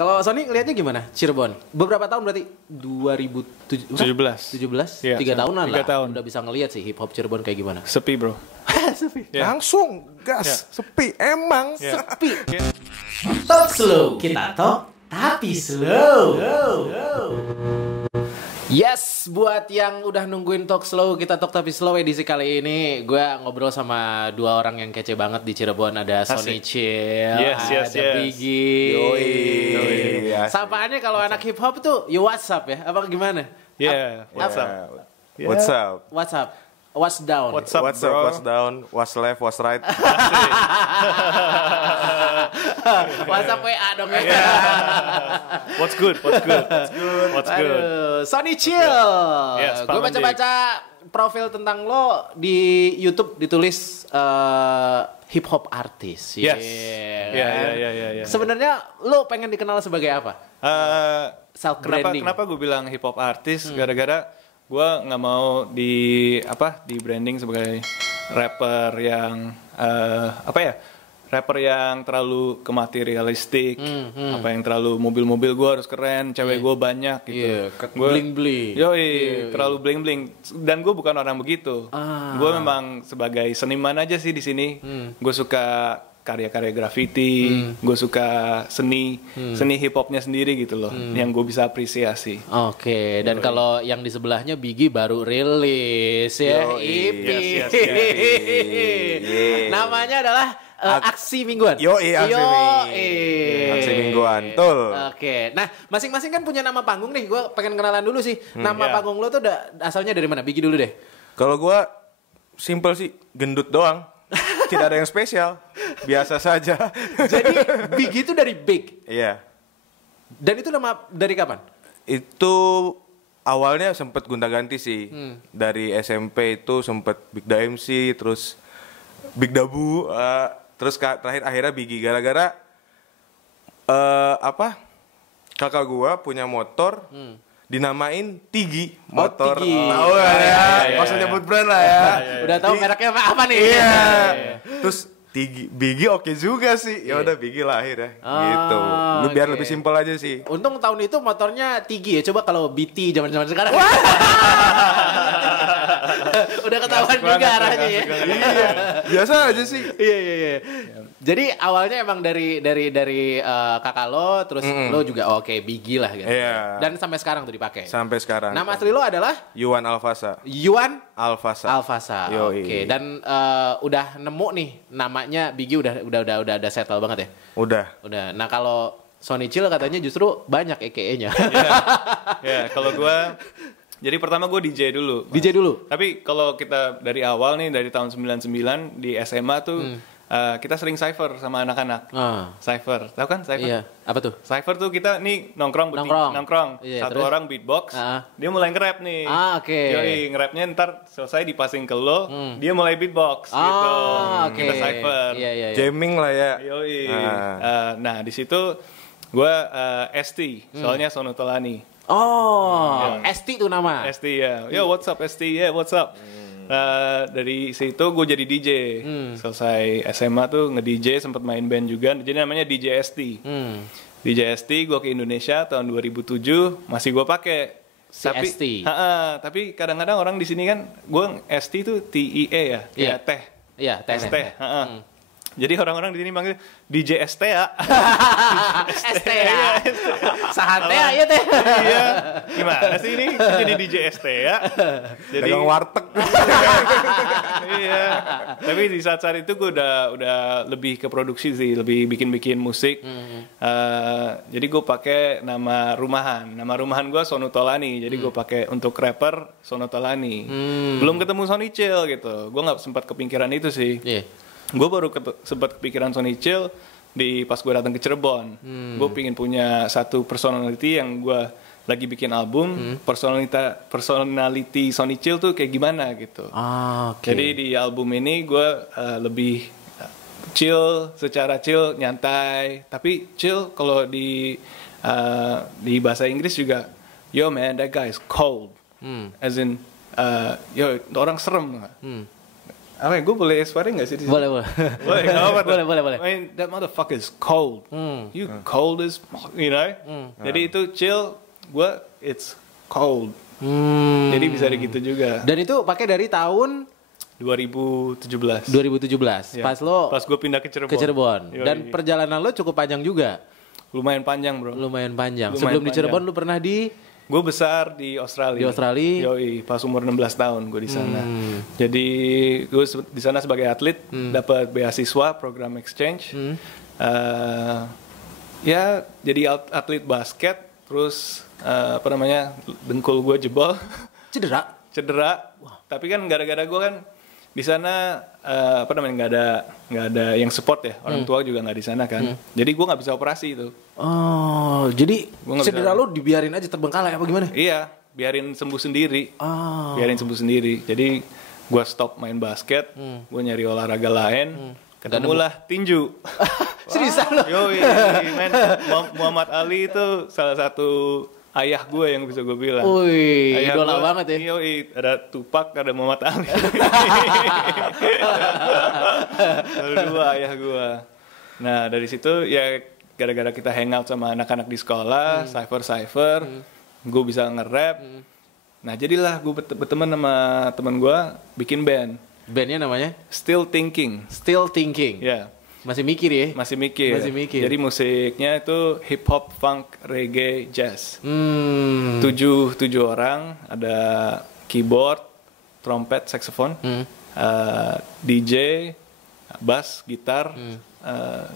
Kalau Sony ngelihatnya gimana? Cirebon. Beberapa tahun berarti 2017. 17? Iya, 3 tahunan 3 lah. tahun. Udah bisa ngelihat sih hip hop Cirebon kayak gimana. Sepi bro. Sepi. Yeah. Langsung gas, sepi, emang Sepi. Talk slow. Kita talk tapi slow. Yes, buat yang udah nungguin Talk Slow, kita Talk Tapi Slow edisi kali ini, gue ngobrol sama dua orang yang kece banget di Cirebon. Ada Sony Chill, ada Biggie. Yoi. Sapaannya kalau anak hip hop tuh, you WhatsApp ya? Apa gimana? What's up? WhatsApp. What's down? What's up, What's bro? up? What's down? What's left? What's right? WhatsApp WA dong ya. What's good? Aduh, Sony Chill. Yes, Gue baca-baca profil tentang lo di YouTube ditulis hip hop artis. Yes. Yeah. Kan? Sebenarnya lo pengen dikenal sebagai apa? Self branding. Kenapa gue bilang hip hop artis? Gara-gara gue nggak mau di branding sebagai rapper yang rapper yang terlalu kematerialistik, yang terlalu mobil-mobil gue harus keren, cewek gue banyak gitu. Bling-bling. Terlalu bling-bling. Dan gue bukan orang begitu. Gue memang sebagai seniman aja sih di sini. Gue suka karya-karya graffiti, gue suka seni hip hopnya sendiri gitu loh, yang gue bisa apresiasi. Oke, dan kalau yang di sebelahnya Biggie baru rilis ya, EP. Yes. Namanya adalah Aksi Mingguan. Aksi Mingguan, betul. Oke, nah masing-masing kan punya nama panggung nih. Gue pengen kenalan dulu sih. Nama panggung lo tuh asalnya dari mana? Biggie dulu deh. Kalau gue simple sih, gendut doang. Tidak ada yang spesial, biasa saja. Jadi Biggie itu dari Big. Iya. Dan itu nama dari kapan? Itu awalnya sempet gonta-ganti sih. Dari SMP itu sempet Big Da MC, terus Big Dabu, terus terakhir akhirnya Biggie. Gara-gara kakak gua punya motor, dinamain Tigi motor. Tigi. Tahu ya? Nggak usah nyebut brand lah ya. Udah tahu mereknya apa nih? Iya. Terus Tigi, Biggie oke juga sih. Ya udah Biggie lah akhirnya. Gitu. Biar lebih simpel aja sih. Untung tahun itu motornya Tigi ya. Coba kalau BT zaman-zaman sekarang. Udah ketahuan juga arahnya ya. Iya. Biasa aja sih. Iya. Jadi awalnya emang dari kakak lo, terus lo juga Biggie lah gitu. Iya. Dan sampai sekarang tuh dipakai. Sampai sekarang. Nama asli lo adalah Yuan Alfasa. Yuan Alfasa. Oke. Dan udah nemu nih namanya Biggie udah settle banget ya. Udah. Nah kalau Sony Chill katanya justru banyak EKE-nya. Ya, kalau gue jadi pertama gue DJ dulu. DJ dulu. Tapi kalau kita dari awal nih dari tahun 99 di SMA tuh kita sering cypher sama anak-anak. Cypher, tahu kan cypher? Iya. Apa tuh? Cypher tuh kita nih nongkrong. Iya, Satu terus? orang beatbox, dia mulai nge-rap nih. Oke. Yoi, nge-rapnya ntar selesai dipasing ke lo, dia mulai beatbox gitu. Oke. Kita cypher. Iya. Jamming lah ya. Yoi. Nah di situ gue ST, soalnya Sono Tolani. ST tuh nama. ST ya. Yo what's up ST? Yeah, what's up? Dari situ gue jadi DJ. Selesai SMA tuh nge-DJ, sempat main band juga. Jadi namanya DJ ST. DJ ST gue ke Indonesia tahun 2007 masih gue pakai. ST. Tapi kadang-kadang orang di sini kan gue ST tuh TIE ya, kayak teh. Iya, teh. Jadi orang-orang di sini manggil DJ STA. STA. Sahate ya teh. Iya. Gimana sih ini jadi DJ STA? Jadi Dagang warteg. Iya. Tapi di saat-saat itu gue udah lebih ke produksi sih, lebih bikin musik. Jadi gue pakai nama rumahan. Nama rumahan gue Sono Tolani. Jadi gue pakai untuk rapper Sono Tolani. Belum ketemu Sony Chill gitu. Gue nggak sempat kepikiran itu sih. Gue baru sempat kepikiran Sony Chill pas gue datang ke Cirebon. Gue pingin punya satu personality yang gue lagi bikin album. Personality Sony Chill tuh kayak gimana gitu. Jadi di album ini gue lebih chill, secara chill, nyantai. Tapi chill kalau di bahasa Inggris juga, yo man, that guy is cold. As in, yo orang serem. Apa ya, gue boleh swearing gak sih di sini? Boleh. Boleh, gak apa-apa tuh. Boleh. I mean, that motherfucker is cold. You cold as, you know? Jadi itu chill, gue it's cold. Jadi bisa gitu juga. Dan itu pakai dari tahun 2017. 2017. Ya. Pas gue pindah ke Cirebon. Dan perjalanan lo cukup panjang juga. Lumayan panjang, bro. Lumayan panjang. Lumayan Sebelum di panjang. Cirebon lo pernah di Gue besar di Australia. Di Australia? Yoi, pas umur 16 tahun gue di sana. Jadi gue di sana sebagai atlet, dapat beasiswa program exchange. Ya, jadi atlet basket, terus dengkul gue jebol. Cedera. Tapi kan gara-gara gue kan di sana nggak ada yang support ya, orang tua juga nggak di sana kan. Jadi gue nggak bisa operasi itu. Oh, jadi cedera lo dibiarin aja terbengkalai apa gimana? Iya, biarin sembuh sendiri. Jadi gue stop main basket, gue nyari olahraga lain, ketemulah tinju. Seriusan lo? Yoi, men, Muhammad Ali itu salah satu ayah gue yang bisa gue bilang. Wih, idola banget ya. Yoi, ada Tupac, ada Muhammad Ali. Lalu dua ayah gue. Nah dari situ ya gara-gara kita hangout sama anak-anak di sekolah, cypher, gue bisa nge-rap. Nah jadilah gue berteman sama teman gue bikin band. Bandnya namanya? Still Thinking. Ya. Masih mikir ya? Masih mikir. Jadi musiknya itu hip hop, funk, reggae, jazz. 7 orang, ada keyboard, trompet, saxophone, DJ, bass, gitar,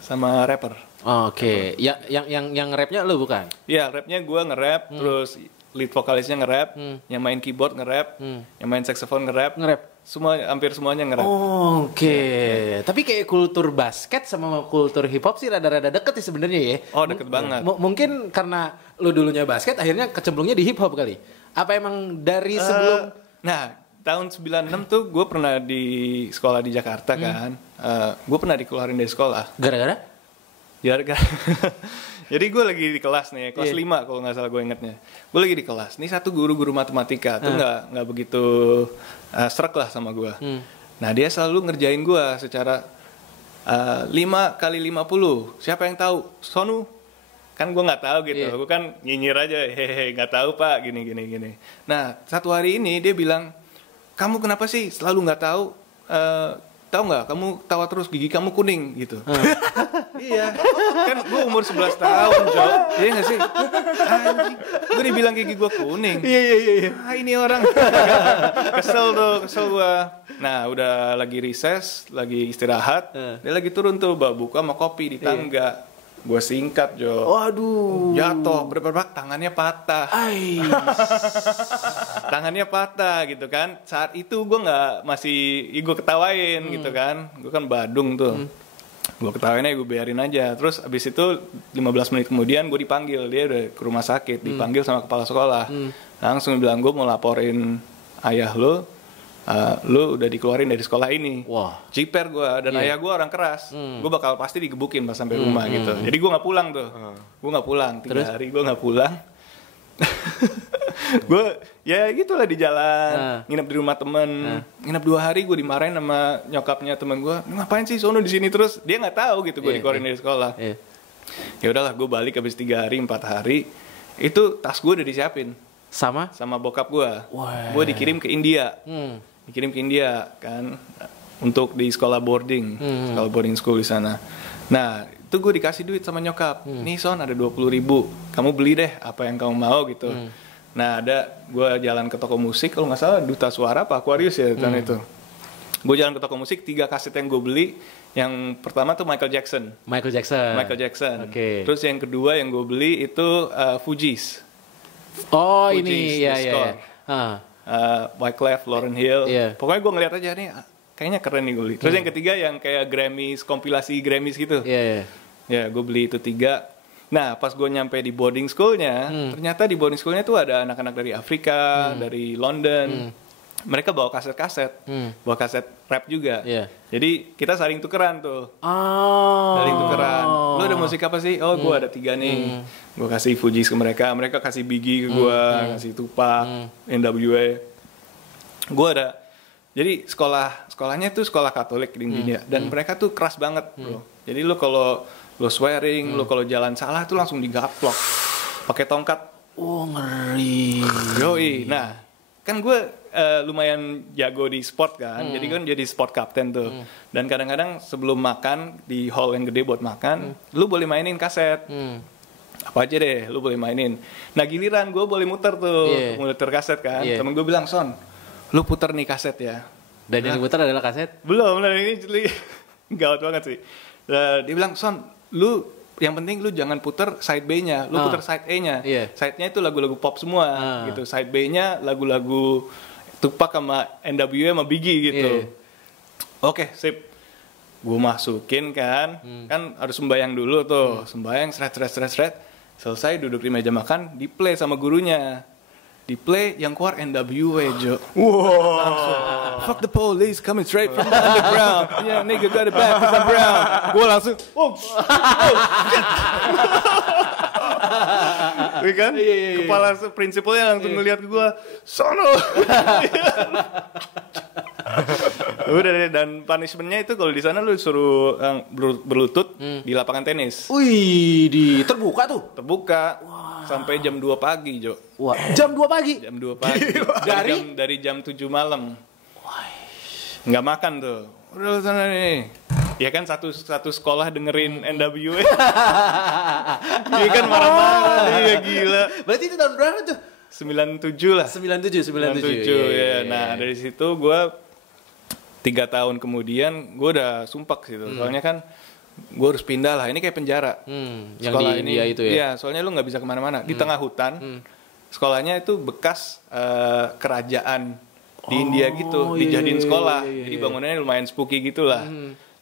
sama rapper. Oke. Yang rapnya lu bukan? Iya, rapnya gue nge-rap, terus lead vokalisnya nge-rap, yang main keyboard nge-rap, yang main saxophone nge-rap. Hampir semuanya nge-rap. Oke. Tapi kayak kultur basket sama kultur hip hop sih rada-rada deket sih sebenarnya ya. Oh, deket banget. Mungkin karena lu dulunya basket akhirnya kecemplungnya di hip hop kali. Apa emang dari sebelum Nah, tahun 96 tuh gue pernah di sekolah di Jakarta kan. Gue pernah dikeluarin dari sekolah. Gara-gara? Jadi gue lagi di kelas nih, kelas 5 kalau nggak salah gue ingetnya. Gue lagi di kelas. Nih satu guru matematika tuh nggak begitu srek lah sama gue. Nah dia selalu ngerjain gue secara 5 kali 50. Siapa yang tahu? Sonu. Kan gue nggak tahu gitu. Gue kan nyinyir aja. Hehehe, nggak tahu pak. Gini. Nah satu hari ini dia bilang, kamu kenapa sih selalu nggak tahu? Tahu nggak, kamu tawa terus, gigi kamu kuning gitu. Iya, kan gue umur 11 tahun, Jo. Iya nggak sih? Anjing, gue dibilang gigi gue kuning. Iya. Ini orang. Kesel gue. Nah, udah lagi recess, lagi istirahat. Dia lagi turun tuh, bawa buku sama kopi di tangga. Gue singkat, Jo. Waduh. Jatuh, berapa tangannya patah. Tangannya patah gitu kan. Saat itu gue gue ketawain gitu kan. Gue kan badung tuh. Gue ketawain aja, gue biarin aja. Terus abis itu 15 menit kemudian gue dipanggil. Dia udah ke rumah sakit, dipanggil sama kepala sekolah. Langsung bilang, gue mau laporin ayah lo. Lu udah dikeluarin dari sekolah ini. Wah. Jiper gue dan ayah gue orang keras. Gue bakal pasti digebukin pas sampai rumah gitu. Jadi gue nggak pulang tuh. Gue nggak pulang. 3 hari gue nggak pulang. Gue ya gitulah di jalan, nginep di rumah temen. Nginep 2 hari gue dimarahin sama nyokapnya temen gue. Ngapain sih sono di sini terus? Dia nggak tahu gitu gue dikeluarin dari sekolah. Ya udahlah, gue balik habis 3 hari 4 hari. Itu tas gue udah disiapin. Sama bokap gue. Gue dikirim ke India. Kan untuk di sekolah boarding, sekolah boarding school di sana. Nah itu gue dikasih duit sama nyokap. Nih Son, ada 20.000, kamu beli deh apa yang kamu mau gitu. Nah gue jalan ke toko musik, kalau nggak salah Duta Suara apa Aquarius ya tahun itu. Gue jalan ke toko musik, 3 kaset yang gue beli. Yang pertama tuh Michael Jackson. Okay. Terus yang kedua yang gue beli itu Fugees. Oh Fugees, ini ya. Wyclef, Lauryn Hill. Pokoknya gue ngeliat aja nih, kayaknya keren nih gue beli. Terus yang ketiga yang kayak Grammys, kompilasi Grammys gitu. Ya gue beli itu 3. Nah pas gue nyampe di boarding schoolnya, ternyata di boarding schoolnya tuh ada anak-anak dari Afrika, dari London. Mereka bawa kaset-kaset, bawa kaset rap juga. Jadi kita saling tukeran tuh. Saling tukeran. Lu ada musik apa sih? Oh gue ada 3 nih. Gue kasih Fugees ke mereka, mereka kasih Biggie ke gue, kasih Tupac, NWA. Gue ada Jadi sekolahnya tuh sekolah Katolik di India dan mereka tuh keras banget, bro. Jadi lu kalau lu swearing, lu kalau jalan salah tuh langsung digaplok pakai tongkat. Oh, ngeri. Yoi. Nah, kan gue lumayan jago di sport kan. Jadi kan jadi sport captain tuh. Dan kadang-kadang sebelum makan di hall yang gede buat makan, lu boleh mainin kaset. Apa aja deh, lu boleh mainin. Nah, giliran gue boleh muter tuh, muter kaset kan. Temen gue bilang, "Son, lu puter nih kaset ya." Dan yang diputar adalah kaset? Belum, ini gawat banget sih. Dia bilang, "Son, lu yang penting lu jangan puter side B-nya, lu puter side A-nya." Side-nya itu lagu-lagu pop semua gitu. Side B-nya lagu-lagu Tupac sama NWA sama Biggie gitu. Oke, sip. Gue masukin kan harus sembayang dulu tuh. Sembayang, seret. Selesai duduk di meja makan, di play sama gurunya. Di play yang keluar NWA, Jo. Langsung, fuck the police coming straight from the underground. Yeah, nigga got it back 'cause I'm brown. Gue langsung, shit. Kan? Kepala prinsipalnya langsung ngeliat ke gue, sono. Udah deh, dan punishmentnya itu kalau di sana lu suruh berlutut di lapangan tenis. Wih, terbuka tuh? Terbuka. Sampai jam 2 pagi, Jo. Wah, jam 2 pagi? Jam 2 pagi. dari jam 7 malam. Nggak makan tuh. Udah sana nih. Ya kan satu sekolah dengerin NWA. Dia kan marah-marah. Dia gila. Berarti itu tahun berapa tuh? 97 lah. 97 ya. Nah, dari situ gue 3 tahun kemudian gue udah sumpek gitu. Soalnya kan gue harus pindah lah. Ini kayak penjara. Yang di India itu ya? Iya, soalnya lu nggak bisa kemana-mana. Di tengah hutan. Sekolahnya itu bekas kerajaan di India gitu. Dijadiin sekolah. Jadi bangunannya lumayan spooky gitu lah.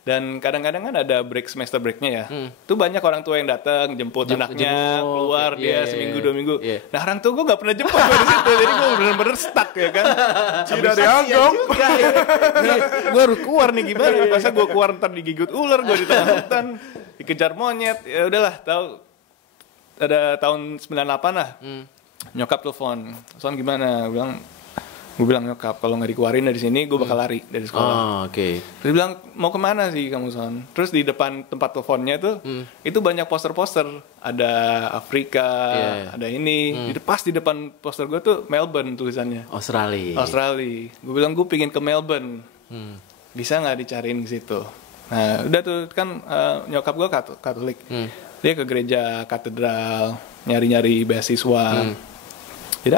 Dan kadang-kadang kan ada semester breaknya ya. Tuh banyak orang tua yang datang jemput anaknya keluar dia seminggu 2 minggu. Nah, orang tua gue nggak pernah jemput gue di situ. Jadi gue bener-bener stuck ya kan. Tidak dianggap. Gue harus keluar nih gimana? Masa gue keluar ntar digigit ular, gue di tengah hutan, dikejar monyet. Ya udahlah, tahu ada tahun 98 lah. Nyokap telepon, "Son gimana?" Gue bilang nyokap, kalau nggak dikeluarin dari sini gue bakal lari dari sekolah. Oke. Dia bilang, "Mau kemana sih kamu, Son?" Terus di depan tempat teleponnya tuh itu banyak poster-poster, ada Afrika, ada ini. Pas di depan poster gue tuh Melbourne tulisannya. Australia. Gue bilang, gue pingin ke Melbourne. Bisa nggak dicariin ke situ? Nah, udah tuh kan nyokap gue Katolik. Dia ke gereja katedral nyari-nyari beasiswa. Dia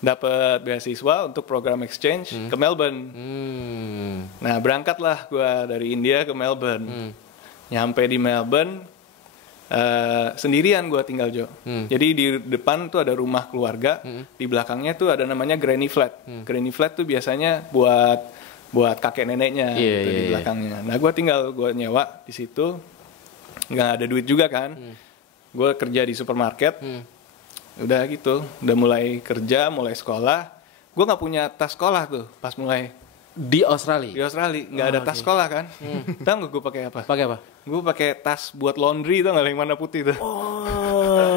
dapat beasiswa untuk program exchange ke Melbourne. Nah, berangkatlah gue dari India ke Melbourne. Nyampe di Melbourne sendirian gue tinggal, Jo. Jadi di depan tuh ada rumah keluarga, di belakangnya tuh ada namanya granny flat. Granny flat tuh biasanya buat kakek neneknya di belakangnya. Nah, gue nyewa di situ. Nggak ada duit juga kan. Gue kerja di supermarket. Udah gitu, udah mulai kerja, mulai sekolah. Gue nggak punya tas sekolah tuh pas mulai di Australia. Nggak ada tas sekolah kan. Tahu nggak gue pakai apa? Gue pakai tas buat laundry, tuh nggak yang warna putih tuh.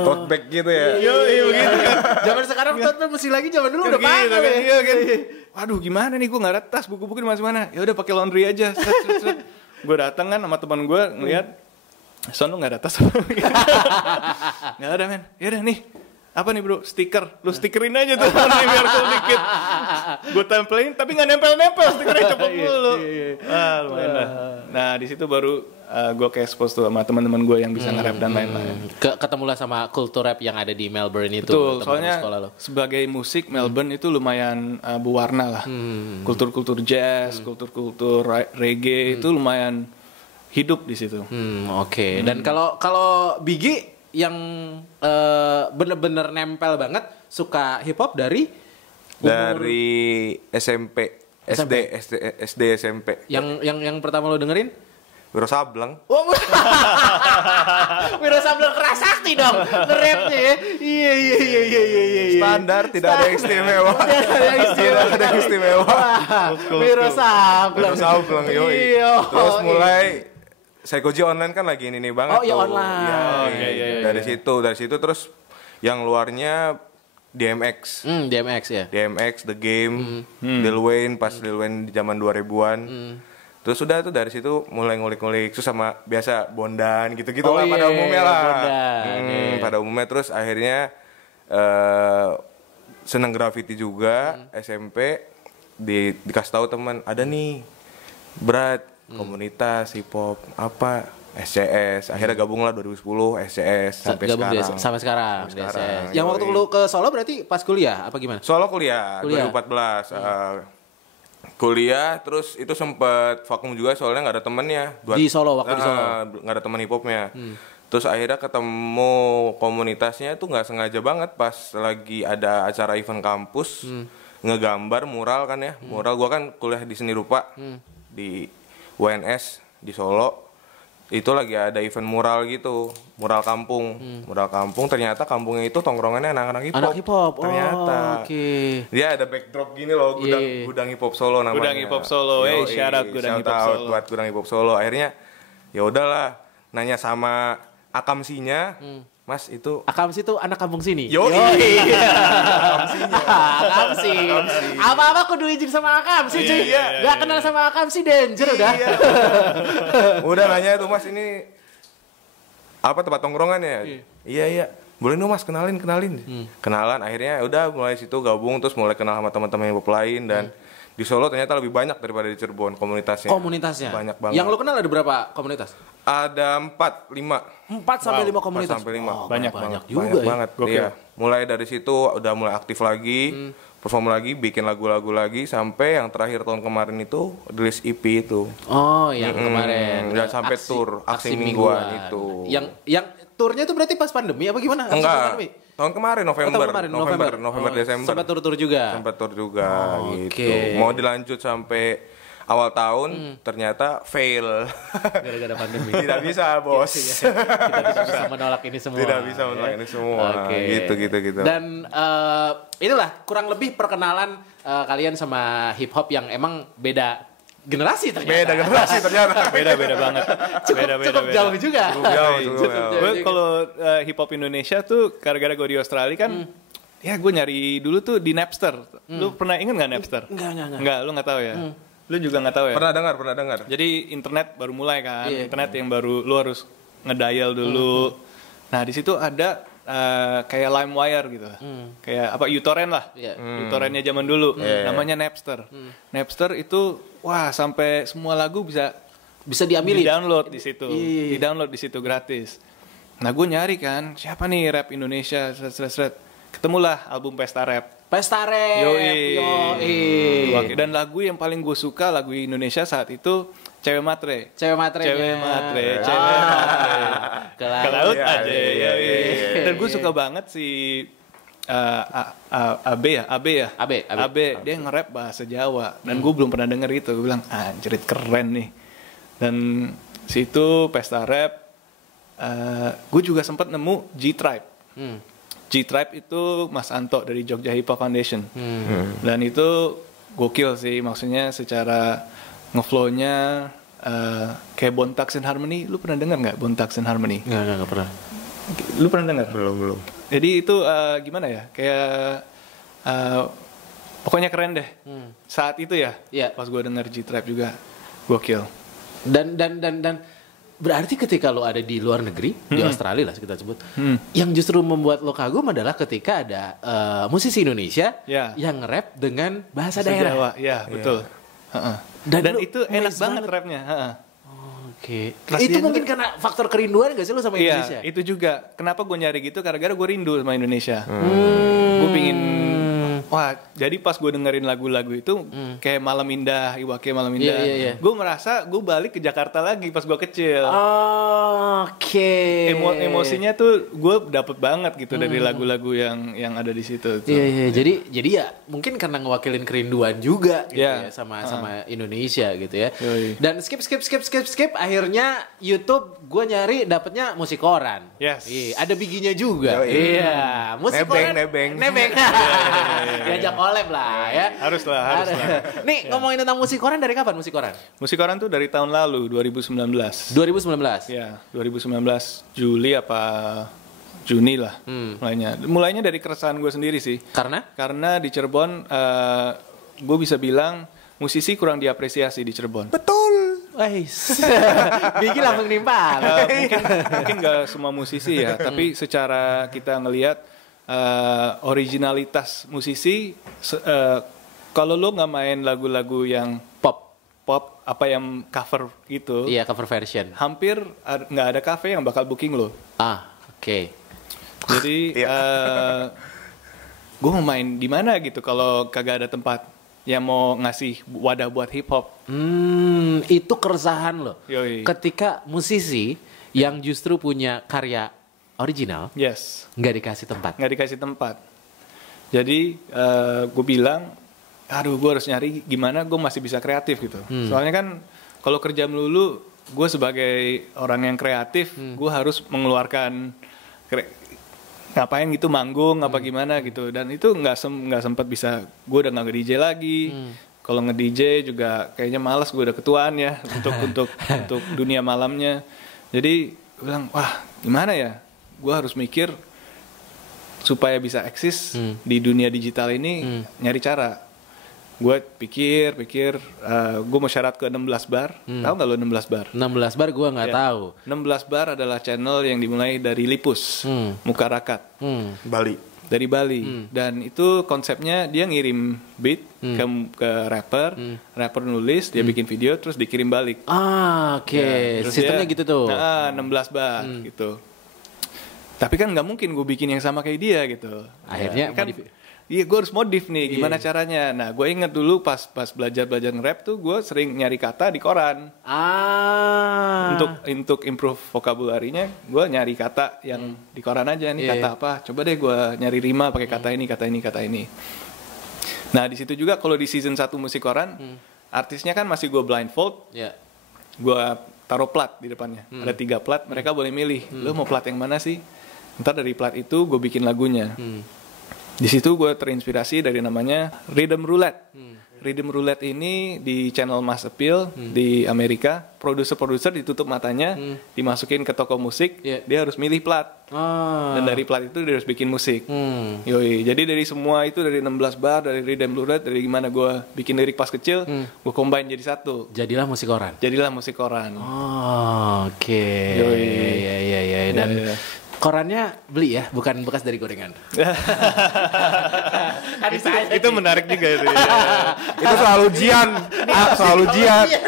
Tote bag gitu ya. Iya begitu kan. Zaman sekarang tote bag mesti lagi, zaman dulu udah pakai ya. Iya kan. Waduh, gimana nih, gue nggak ada tas, buku-buku di mana? Ya udah pakai laundry aja. Gue datang kan sama teman gue ngeliat, "Son, lu nggak ada tas?" Nggak ada, men. Ya udah nih. Apa nih, bro? Stiker. Lu stikerin aja tuh biar cool dikit. Gue tempelin tapi nggak nempel-nempel, stikernya cepet dulu. Lumayan lah. Nah, di situ baru gue ke expose tuh sama teman-teman gue yang bisa nge-rap dan lain-lain. Ketemulah sama kultur rap yang ada di Melbourne itu. Betul, soalnya sebagai musik Melbourne itu lumayan berwarna lah. Kultur-kultur jazz, kultur-kultur reggae itu lumayan hidup di situ. Oke. Dan kalau Biggie yang bener-bener nempel banget suka hip hop dari SMP, SD SMP. Yang pertama lo dengerin? Wiro Sableng. Oh, Wiro Sableng keras sakti dong, nge-rapnya ya. Iya. Standar, tidak ada yang istimewa. Tidak ada yang istimewa. Wiro Sableng, yoi. Terus mulai Psychoji online kan lagi ini banget. Oh, ya online. Dari situ terus yang luarnya DMX. DMX ya. DMX, The Game, Lil Wayne pas Lil Wayne di zaman 2000-an. Terus udah tuh dari situ mulai ngulik-ngulik terus sama biasa Bondan gitu-gitu lah pada umumnya lah. Pada umumnya terus akhirnya seneng graffiti juga SMP dikasih tahu teman ada nih berat komunitas hip hop apa SCS. Akhirnya gabung lah 2010 SCS sampai sekarang. Sampai sekarang. SCS. Yang waktu lu ke Solo berarti pas kuliah apa gimana? Solo kuliah. 2014. Kuliah terus itu sempet vakum juga soalnya nggak ada temennya di Solo waktu di Solo nggak ada teman hip hopnya. Terus akhirnya ketemu komunitasnya itu nggak sengaja banget pas lagi ada acara event kampus ngegambar mural kan ya. Mural gua kan kuliah di seni rupa di UNS di Solo. Itu lagi ada event mural gitu, mural kampung ternyata kampungnya itu tongkrongannya anak-anak hip hop ternyata. Dia ada backdrop gini loh, gudang hip hop Solo namanya. Gudang hip hop Solo, shout out gudang hip hop Solo. Buat gudang hip hop Solo. Akhirnya ya udahlah nanya sama akamsinya, Mas itu Akamsi itu anak kampung sini. Akamsi. Apa-apa kudu izin sama Akamsi cuy. Gak kenal sama Akamsi danger udah. Udah nanya tuh Mas ini apa tempat tongkrongan ya? Iya. Boleh dong Mas kenalin. Kenalan akhirnya udah mulai situ gabung terus mulai kenal sama teman-teman hip hop lain dan di Solo ternyata lebih banyak daripada di Cirebon komunitasnya. Banyak banget. Yang lo kenal ada berapa komunitas? Ada 4-5 sampai 5 komunitas. 4 sampai 5. Banyak juga. Banyak banget. Iya. Mulai dari situ udah mulai aktif lagi, perform lagi, bikin lagu-lagu lagi sampai yang terakhir tahun kemarin itu rilis EP itu. Oh, yang kemarin. Dan sampai tour aksi mingguan itu. Yang turnya itu berarti pas pandemi apa gimana? Enggak. Tahun kemarin November Desember. Sempat tur juga. Gitu. Mau dilanjut sampai awal tahun ternyata fail gara-gara pandemi. Tidak bisa bos. Kita tidak bisa menolak ini semua. Tidak bisa menolak ini semua. Gitu. Dan itulah kurang lebih perkenalan kalian sama hip hop yang emang beda generasi ternyata. Beda banget. Cukup jauh juga. Gue kalau hip hop Indonesia tuh gara-gara gue di Australia kan. Ya gue nyari dulu tuh di Napster. Lu pernah inget nggak Napster? Enggak, lu nggak tahu ya. Lu juga nggak tahu ya? Pernah dengar. Jadi internet baru mulai kan, internet yang baru lu harus ngedial dulu. Nah di situ ada kayak LimeWire gitu, kayak apa uTorrent lah, uTorrentnya zaman dulu, namanya Napster. Napster itu wah sampai semua lagu bisa diambil, di-download di situ, di-download di situ gratis. Nah gue nyari kan siapa nih rap Indonesia, ketemulah album Pesta Rap. Yoi. Dan lagu yang paling gue suka lagu Indonesia saat itu Cewek Matre. Ke laut aja. Dan gue suka banget si Abe. Dia nge-rap bahasa Jawa dan gue belum pernah denger itu. Gue bilang anjrit keren nih. Dan situ Pesta Rap gue juga sempat nemu G-Tribe. G-Tribe itu Mas Anto dari Jogja Hip Hop Foundation. Dan itu gokil sih, maksudnya secara ngeflow-nya kayak Bone Thugs and Harmony. Lu pernah dengar nggak Bone Thugs and Harmony? Nggak pernah. Lu pernah dengar? Belum. Jadi itu gimana ya? Kayak pokoknya keren deh. Saat itu ya. Pas gue denger G-Tribe juga gokil. Dan berarti ketika lo ada di luar negeri, di Australia lah kita sebut, yang justru membuat lo kagum adalah ketika ada musisi Indonesia yang nge-rap dengan bahasa daerah. Jawa, betul. Dan itu enak banget rapnya. Itu mungkin karena faktor kerinduan gak sih lo sama Indonesia? Iya, itu juga. Kenapa gue nyari gitu? Gara-gara gue rindu sama Indonesia. Gue pingin jadi pas gue dengerin lagu-lagu itu kayak Malam Indah, Iwake Malam Indah, gue merasa gue balik ke Jakarta lagi pas gue kecil. Emosinya tuh gue dapet banget gitu dari lagu-lagu yang ada di situ. Jadi ya mungkin karena ngewakilin kerinduan juga gitu ya sama Indonesia gitu ya. Dan skip akhirnya YouTube gue nyari dapetnya musik koran. Ada biginya juga. Musik koran. Nebeng. Diajak collab lah ya. Harus lah. Nih ngomongin tentang musik koran dari kapan musik koran? Musik koran tuh dari tahun lalu 2019. Ya, 2019 Juli apa Juni lah mulainya dari keresahan gue sendiri sih. Karena di Cirebon gue bisa bilang musisi kurang diapresiasi di Cirebon. Betul. Bigi langsung nimpal. Mungkin gak semua musisi ya, tapi secara kita ngelihat originalitas musisi, kalau lo nggak main lagu-lagu yang pop apa yang cover gitu, iya cover version, hampir nggak ada cafe yang bakal booking lo. Oke. Jadi gue mau main di mana gitu kalau kagak ada tempat yang mau ngasih wadah buat hip hop. Itu keresahan lo. Yoi. Ketika musisi yang justru punya karya original, nggak dikasih tempat. Jadi gue bilang, aduh gue harus nyari gimana gue masih bisa kreatif gitu. Soalnya kan kalau kerja melulu, gue sebagai orang yang kreatif, gue harus mengeluarkan ngapain gitu, manggung apa gimana gitu. Dan itu nggak sempat bisa, gue udah nggak nge-DJ lagi. Kalau nge-DJ juga kayaknya malas, gue udah ketuaan ya untuk dunia malamnya. Jadi gue bilang, wah gimana ya, gue harus mikir supaya bisa eksis di dunia digital ini, nyari cara. Gue pikir, gue mau syarat ke 16 bar. Tahu nggak lo 16 bar? 16 bar gue nggak tahu. 16 bar adalah channel yang dimulai dari Lipus, Mukarakat, Bali. Dari Bali. Dan itu konsepnya dia ngirim beat ke rapper, rapper nulis, dia bikin video, terus dikirim balik. Oke. Sistemnya gitu tuh. 16 bar gitu. Tapi kan nggak mungkin gue bikin yang sama kayak dia gitu. Akhirnya kan, iya gue harus modif nih, gimana caranya. Nah gue inget dulu pas belajar nge-rap tuh gue sering nyari kata di koran. Untuk improve vocabulary-nya gue nyari kata yang di koran aja. Nih kata apa, coba deh gue nyari rima pakai kata ini. Nah di situ juga kalau di season 1 musik koran, artisnya kan masih gue blindfold. Gue taruh plat di depannya, ada 3 plat, mereka boleh milih, lo mau plat yang mana sih. Ntar dari plat itu gue bikin lagunya. Di situ gue terinspirasi dari namanya Rhythm Roulette. Rhythm Roulette ini di channel Mass Appeal di Amerika. Produser ditutup matanya, dimasukin ke toko musik, dia harus milih plat. Dan dari plat itu dia harus bikin musik. Yoi. Jadi dari semua itu, dari 16 bar, dari Rhythm Roulette, dari gimana gue bikin lirik pas kecil, gue combine jadi satu. Jadilah musik koran. Oke. Yoi. Iya. Dan korannya beli ya, bukan bekas dari gorengan. Itu menarik juga itu. Itu soal ujian.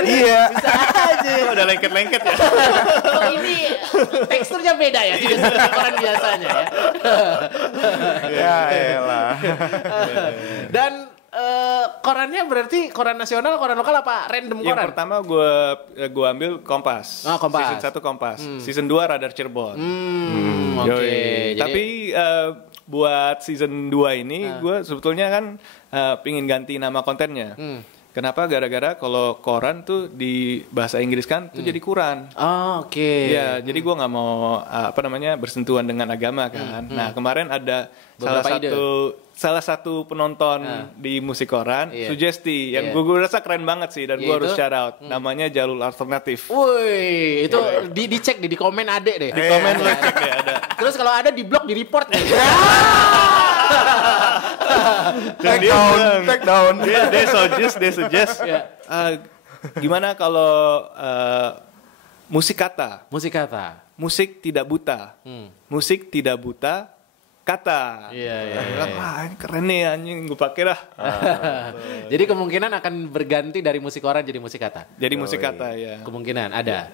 Iya. Bisa aja. Udah lengket-lengket ya. Oh ini teksturnya beda ya, tidak koran biasanya ya. Ya elah. Dan korannya berarti koran nasional, koran lokal apa random koran? Yang pertama gue ambil Kompas. Season 1 Kompas. Season 2 Radar Cirebon. Oke. Tapi buat season 2 ini gue sebetulnya kan pingin ganti nama kontennya. Kenapa? Gara-gara kalau koran tuh di bahasa Inggris kan tuh jadi kurang. Oke. Ya, jadi gue nggak mau bersentuhan dengan agama kan. Nah kemarin ada salah satu penonton di musik koran, sugesti yang gue rasa keren banget sih, dan gue harus shout out. Namanya Jalul Alternatif. Woi, itu dicek di komen ada deh. Di komen lo cek deh ada. Terus kalau ada di blog di report nih. Take down. Dia suggest. Gimana kalau musik kata? Musik tidak buta. Musik tidak buta kata. Iya. Ini keren nih anjing, gue pakai dah. Jadi kemungkinan akan berganti dari musik koran jadi musik kata. Jadi musik kata ya. Kemungkinan ada.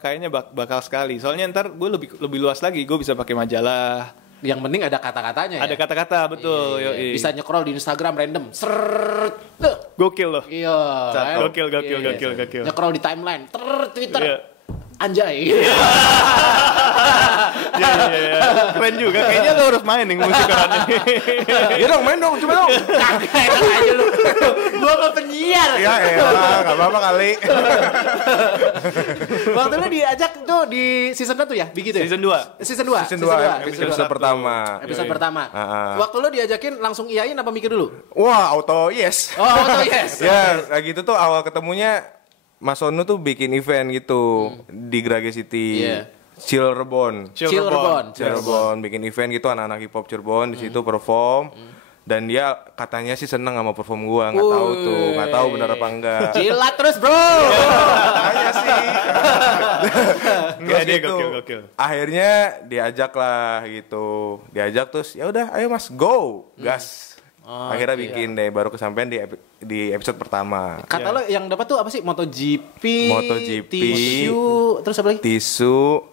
Kayaknya bakal sekali. Soalnya ntar gue lebih luas lagi, gue bisa pakai majalah. Yang penting ada kata-katanya ya. Ada kata-kata, betul. Iya. Bisa nge-scroll di Instagram random. Seret. Gokil loh. Iya. Gokil. Nge-scroll di timeline. Twitter. Iya. Anjay. Iya. Keren juga. Kayaknya lo harus main nih musik koran ini. Ya dong, main dong, coba dong. Kagak enak aja lu. Gua ke penyiar. Ya elah, gak apa-apa kali. Waktu lu diajak tuh di season 1 ya? Begitu ya? Season 2. Episode pertama. Waktu lu diajakin langsung iyain apa mikir dulu? Wah, auto yes. Oh, auto yes. Ya, kayak gitu tuh awal ketemunya Mas Onu tuh bikin event gitu di Grage City. Cirebon. Cirebon. Bikin event gitu anak-anak hip hop Cirebon di situ perform. Dan dia katanya sih seneng sama perform gua, nggak tahu benar apa enggak. Jilat terus bro. Kayaknya sih. Terus dia gitu. gokil. Akhirnya diajak lah gitu, terus ya udah, ayo mas go, gas. Akhirnya bikin deh, baru kesampaian di episode pertama. Kata lo yang dapat tuh apa sih? MotoGP, tisu, terus apa lagi? Tisu,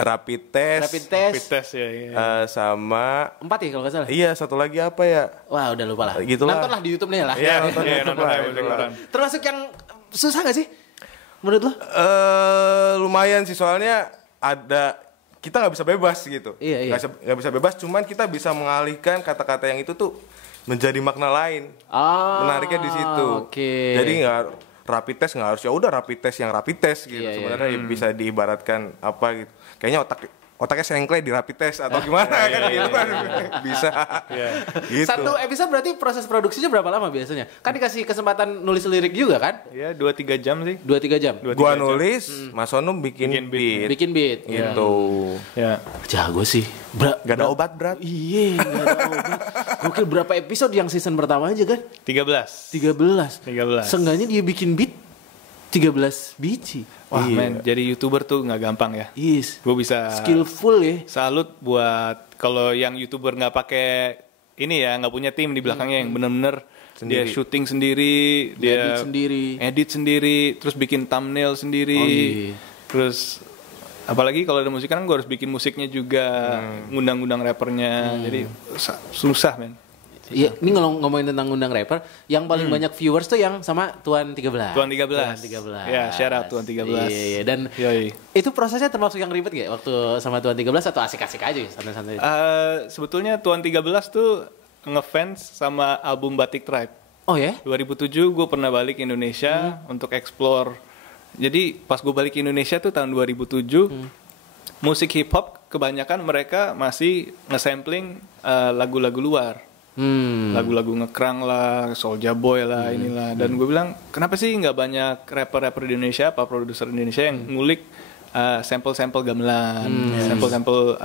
rapid test ya. Sama 4 ya kalau nggak salah. iya, satu lagi apa ya? Wah udah lupa lah. Gitu lah. Nonton lah di YouTube nih lah. Iya, nonton lah. Termasuk yang susah nggak sih menurut lo? Lumayan sih, soalnya kita nggak bisa bebas gitu. Iya. Nggak bisa bebas, cuman kita bisa mengalihkan kata-kata yang itu tuh menjadi makna lain. Menariknya di situ. Jadi nggak rapid test nggak harus ya udah rapid test gitu. Sebenarnya bisa diibaratkan apa gitu. Kayaknya otaknya sengklek di rapid test atau gimana kan gitu kan. Bisa. Gitu. Satu episode berarti proses produksinya berapa lama biasanya? Kan dikasih kesempatan nulis lirik juga kan? Ya 2-3 jam sih. 2-3 jam. Gua nulis, Mas Ono bikin beat. Bikin beat. Gitu. Ya. Jago sih. Gak ada obat, Brat. Iya, gak ada obat. Gokil, berapa episode yang season pertama aja kan? 13. Seenggaknya dia bikin beat 13 biji. Wah men, jadi YouTuber tuh gak gampang ya. Yes. Gue bisa skillful ya. Salut buat kalau yang YouTuber gak pakai ini ya, gak punya tim di belakangnya yang bener-bener dia syuting sendiri, dia edit sendiri, terus bikin thumbnail sendiri. Terus apalagi kalau ada musik kan gue harus bikin musiknya juga, ngundang-ngundang rappernya. Jadi susah men. Iya, ini ngomongin tentang ngundang rapper, yang paling banyak viewers tuh yang sama Tuan 13. Tuan 13. Ya, share out Tuan 13. Iya. Dan itu prosesnya termasuk yang ribet gak waktu sama Tuan 13 atau asik-asik aja santai-santai? Sebetulnya Tuan 13 tuh ngefans sama album Batik Tribe. Oh ya? 2007 gue pernah balik ke Indonesia untuk explore. Jadi pas gue balik ke Indonesia tuh tahun 2007, musik hip hop kebanyakan mereka masih nge-sampling lagu-lagu luar. Lagu-lagu ngekrang lah, Soulja Boy lah, inilah. Dan gue bilang, kenapa sih nggak banyak rapper-rapper di Indonesia, apa produser Indonesia yang ngulik sampel-sampel gamelan, sampel-sampel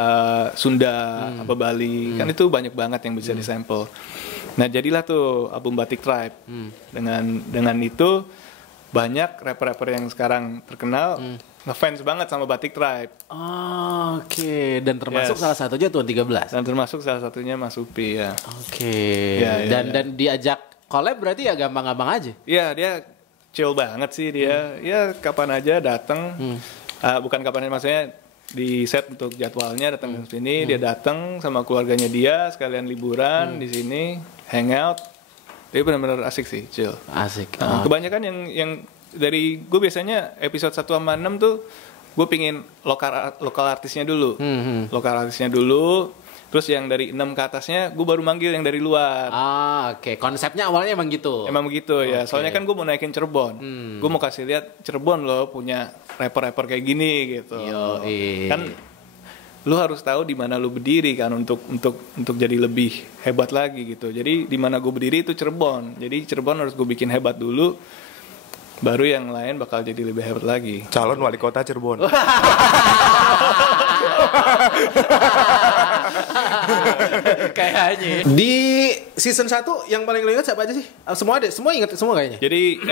Sunda, apa Bali, kan itu banyak banget yang bisa disampel. Nah jadilah tuh album Batik Tribe. Dengan itu banyak rapper-rapper yang sekarang terkenal ngefans banget sama Batik Tribe. Oke. Dan termasuk salah satunya Tuan 13. Dan termasuk salah satunya Mas Upi ya. Oke. Dan diajak collab berarti ya gampang-gampang aja. Iya, dia chill banget sih dia. Ya kapan aja datang. Bukan kapan aja, maksudnya di set untuk jadwalnya datang ke sini, dia datang sama keluarganya dia sekalian liburan di sini, hangout. Dia benar-benar asik sih, chill. Asik. Kebanyakan yang dari gue biasanya episode 1 sama 6 tuh gue pingin lokal artisnya dulu. Lokal artisnya dulu. Terus yang dari 6 ke atasnya gue baru manggil yang dari luar. Oke. Konsepnya awalnya emang gitu. Emang begitu ya. Soalnya kan gue mau naikin Cirebon. Gue mau kasih lihat Cirebon loh punya rapper-rapper kayak gini gitu. Kan lu harus tahu di mana lu berdiri kan untuk jadi lebih hebat lagi gitu. Jadi di mana gue berdiri itu Cirebon. Jadi Cirebon harus gue bikin hebat dulu. Baru yang lain bakal jadi lebih hebat lagi. Calon wali kota Cirebon. Kayaknya. Di season 1 yang paling lo ingat siapa aja sih? Semua ada, semua ingat semua kayaknya. Jadi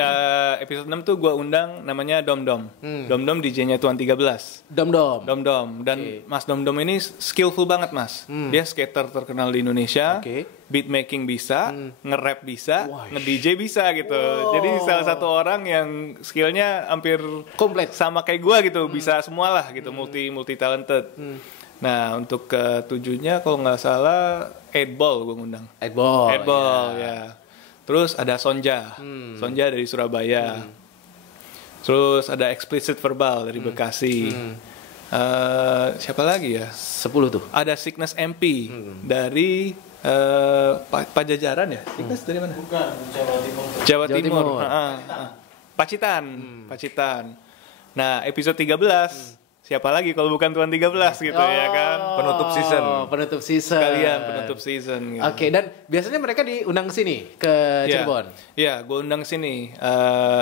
episode 6 tuh gue undang namanya Dom Dom. Dom Dom DJ-nya Tuan 13. Dom Dom. Dan Mas Dom Dom ini skillful banget Mas. Dia skater terkenal di Indonesia. Beat making bisa, nge-rap bisa, nge-DJ bisa gitu. Jadi salah satu orang yang skillnya hampir komplit sama kayak gue gitu, bisa semua lah gitu, multi talented. Nah untuk ketujuhnya kalau nggak salah 8 Ball gue ngundang. 8 Ball ya. Terus ada Sonja dari Surabaya. Terus ada Explicit Verbal dari Bekasi. Siapa lagi ya? 10 tuh. Ada Sickness MP dari Pajajaran ya? Sickness dari mana? Bukan, Jawa Timur. Pacitan. Nah, episode 13 siapa lagi kalau bukan Tuan 13 gitu ya kan? Penutup season. Sekalian penutup season gitu. Oke, dan biasanya mereka diundang sini ke Cirebon. Iya, gue undang sini.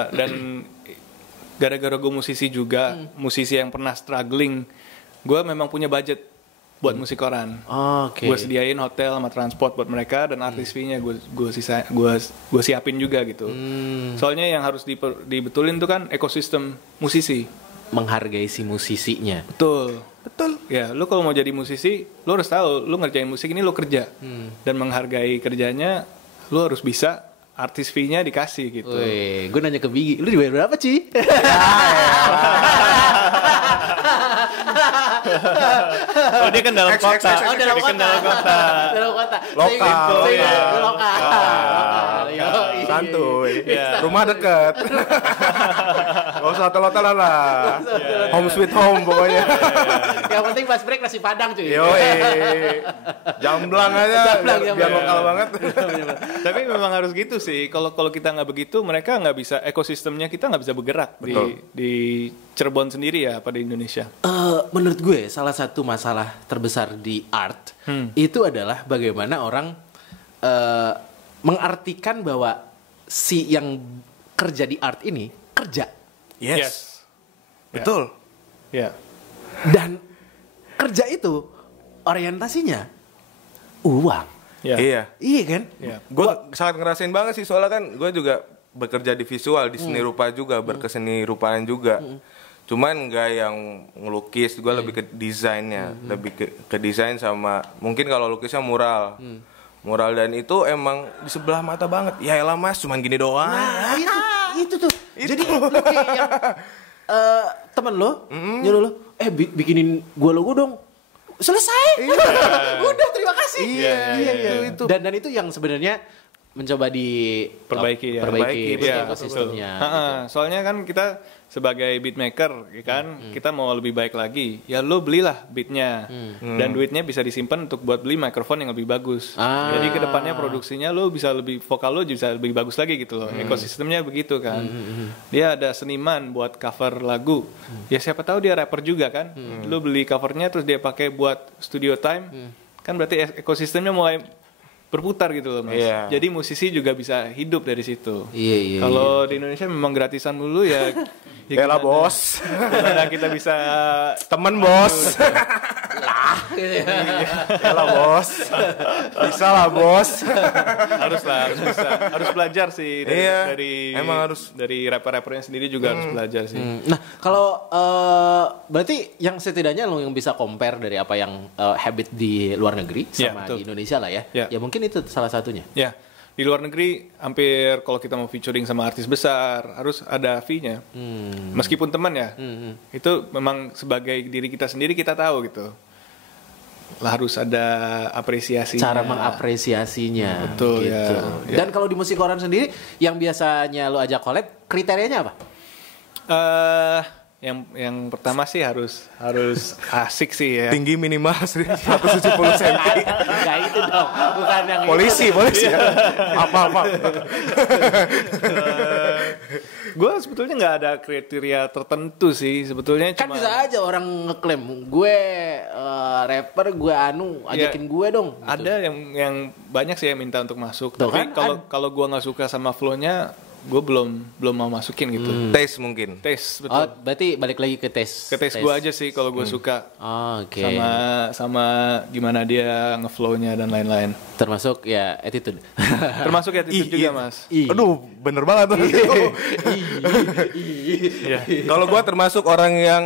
Dan gara-gara gue musisi juga, musisi yang pernah struggling gue memang punya budget buat musik koran. Oke. Gue sediain hotel sama transport buat mereka dan artis fee-nya gue siapin juga gitu. Soalnya yang harus dibetulin tuh kan ekosistem musisi. Menghargai si musisinya. Betul. Ya, lu kalau mau jadi musisi, lu harus tahu lu ngerjain musik ini lu kerja. Dan menghargai kerjanya, lu harus bisa artis fee-nya dikasih gitu. Wih, gue nanya ke Bigi, lu dibayar berapa, Ci? Oh, dia kan dalam kota. Oh, dalam Dia kan kota. dalam kota. Dalam kota. Lokal. Lokal. Santuy. Rumah deket. Gak usah hotel-hotelan lah. Home sweet home pokoknya. Yang penting pas break nasi padang cuy. Yoi. Jamblang aja. Biar lokal banget. Tapi memang harus gitu sih. Kalau kita nggak begitu, mereka nggak bisa, ekosistemnya kita nggak bisa bergerak di Cirebon sendiri ya, apa di Indonesia. Menurut gue salah satu masalah terbesar di art itu adalah bagaimana orang mengartikan bahwa si yang kerja di art ini kerja. Yes. Betul. Ya. Dan kerja itu orientasinya uang. Iya. Iya kan? Gue sangat ngerasain banget sih, soalnya kan gue juga bekerja di visual, di seni rupa juga, berkeseni rupaan juga. Cuman nggak yang ngelukis, gue lebih ke desainnya, lebih ke desain sama mungkin kalau lukisnya mural. Mural, dan itu emang di sebelah mata banget. Ya elah mas, cuman gini doang. Nah, itu tuh. Jadi lu kayak yang temen lo nyuruh lo, bikinin gua logo dong. Selesai. Udah, terima kasih. Iya. Itu. Dan itu yang sebenarnya mencoba Perbaiki ekosistemnya. Soalnya kan kita sebagai beatmaker, ya kan, kita mau lebih baik lagi. Ya lo belilah beatnya, dan duitnya bisa disimpan untuk buat beli mikrofon yang lebih bagus. Jadi kedepannya produksinya lo bisa vokal lo bisa lebih bagus lagi gitu loh. Ekosistemnya begitu kan. Dia ada seniman buat cover lagu. Ya siapa tahu dia rapper juga kan. Lo beli covernya terus dia pakai buat studio time. Kan berarti ekosistemnya mulai berputar gitu loh mas. Jadi musisi juga bisa hidup dari situ. Kalau di Indonesia memang gratisan dulu ya. Yalah bos. Gimana kita bisa temen bos. Yalah bos. Bisa lah bos. harus bisa. Harus belajar sih dari emang harus dari rapper-rappernya sendiri juga harus belajar sih. Nah, kalau berarti yang setidaknya lo yang bisa compare dari apa yang habit di luar negeri sama di Indonesia lah ya. Ya mungkin itu salah satunya. Ya. Di luar negeri hampir kalau kita mau featuring sama artis besar harus ada fee-nya. Meskipun teman ya. Itu memang sebagai diri kita sendiri kita tahu gitu. Lah harus ada apresiasinya. Cara mengapresiasinya. Betul gitu. Dan kalau di musik koran sendiri yang biasanya lo ajak collab, kriterianya apa? Yang pertama sih harus asik sih ya. Tinggi minimal 170 cm. Enggak itu dong, bukan yang polisi ya. Apa. Gue sebetulnya nggak ada kriteria tertentu sih sebetulnya. Kan bisa aja orang ngeklaim gue rapper, gue ajakin gue dong. Gitu. Ada yang banyak sih yang minta untuk masuk. Tuh, tapi kalau gue nggak suka sama flow-nya, gue belum mau masukin gitu. Tes mungkin. Tes betul. Oh, berarti balik lagi ke tes. Ke tes gue aja sih kalau gue suka. Oke. Sama gimana dia ngeflow-nya dan lain-lain. Termasuk ya attitude. Termasuk attitude juga mas. Aduh, bener banget tuh. Kalau gue termasuk orang yang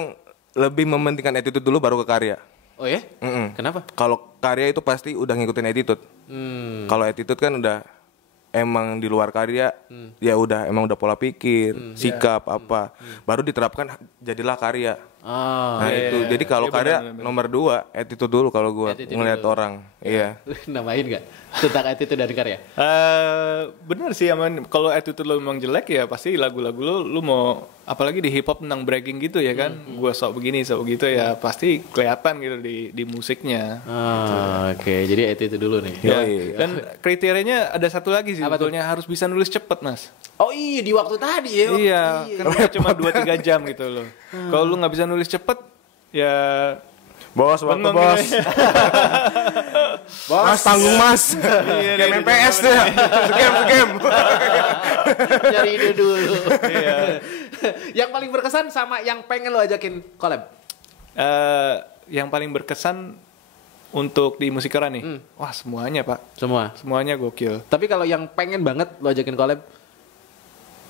lebih mementingkan attitude dulu baru ke karya. Oh ya? Kenapa? Kalau karya itu pasti udah ngikutin attitude. Kalau attitude kan udah emang di luar karya, ya emang udah pola pikir, sikap apa, baru diterapkan jadilah karya. Nah itu, jadi kalau karya bener. Nomor 2 attitude dulu kalau gue ngeliat orang. Iya. Namain nggak tentang attitude dari karya? Bener sih, aman. Kalau attitude lo memang jelek ya pasti lagu-lagu lo mau, apalagi di hip hop tentang bragging gitu ya kan, gue sok begini sok begitu ya pasti kelihatan gitu di musiknya. Oke, jadi attitude dulu nih. Ya. Dan kriterianya ada satu lagi sih, sebetulnya harus bisa nulis cepet mas. Oh iya, di waktu tadi ya. Iya, kan cuma 2-3 jam gitu loh. Kalau lu nggak bisa nulis cepet, ya bos, waktu bos. Mas tanggung mas. Game MPS deh. Game. Cari ide dulu. Yang paling berkesan sama yang pengen lo ajakin collab? yang paling berkesan untuk di Musik Koran nih? Wah, semuanya, Pak. Semuanya gokil. Tapi kalau yang pengen banget lo ajakin collab?